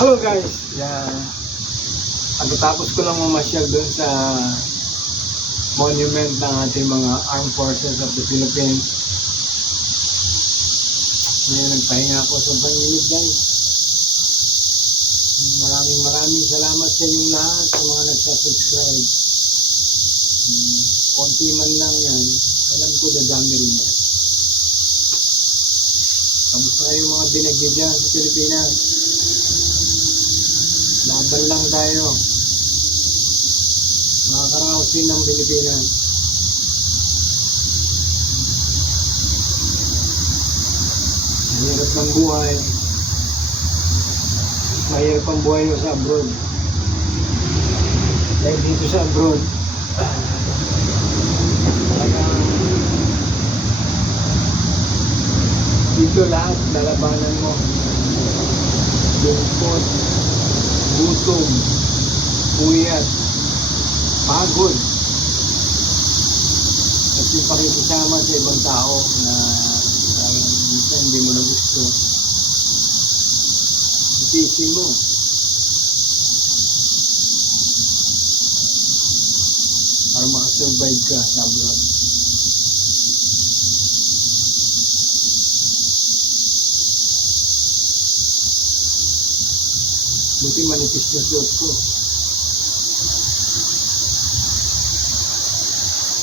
Hello guys, yan. Pagkatapos ko lang mamasyal doon sa monument ng ating mga Armed Forces of the Philippines. Ngayon nagpahinga ako sa init guys. Maraming salamat sa inyong lahat sa mga nagsasubscribe. Konti man lang yan, alam ko dadami rin yan. Kamusta kayo mga binagyo dyan sa Pilipinas? Laban lang tayo. Mga karaosin ng Pilipinas. Mahirap ng buhay. Mahirap ang buhay nyo sa abroad. Dahil dito sa abroad, dito lahat lalabanan mo. Lungkot, gutom, puyat, pagod, at yung pakikisama sa ibang tao na minsan hindi mo na gusto, isisin mo. Para makasurvive ka sa abroad. Buti manipis na suot ko.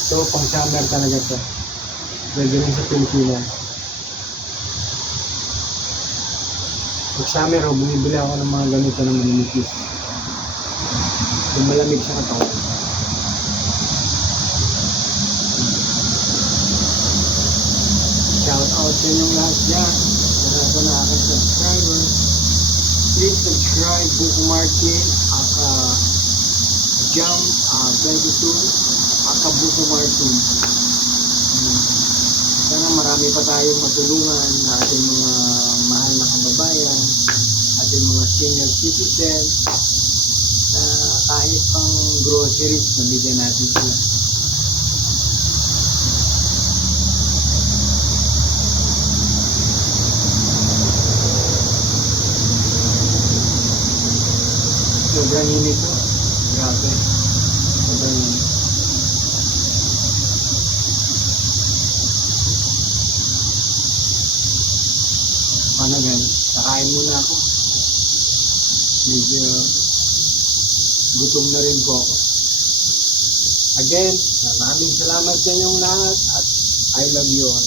So, pang summer talaga ito. Pwede rin sa Pilipinas. Pag summer, bumibili ako ng mga ganito na manipis. Yung malamig sa katawan. Shout out sa inyong lahat dyan. Sa na aking subscriber. Please subscribe Buko Martin, Aka Jump 22, Aka Buko Martin. Sana marami pa tayong matulungan na ating mga mahal na kababayan, ating mga senior citizen, na kahit pang groceries, mabigyan natin sila. Sobrang init to. Grabe. Sobrang init. Paano guys? Kakain muna ako. Medyo gutom na rin po ako. Again, maraming salamat sa inyong lahat at I love you all.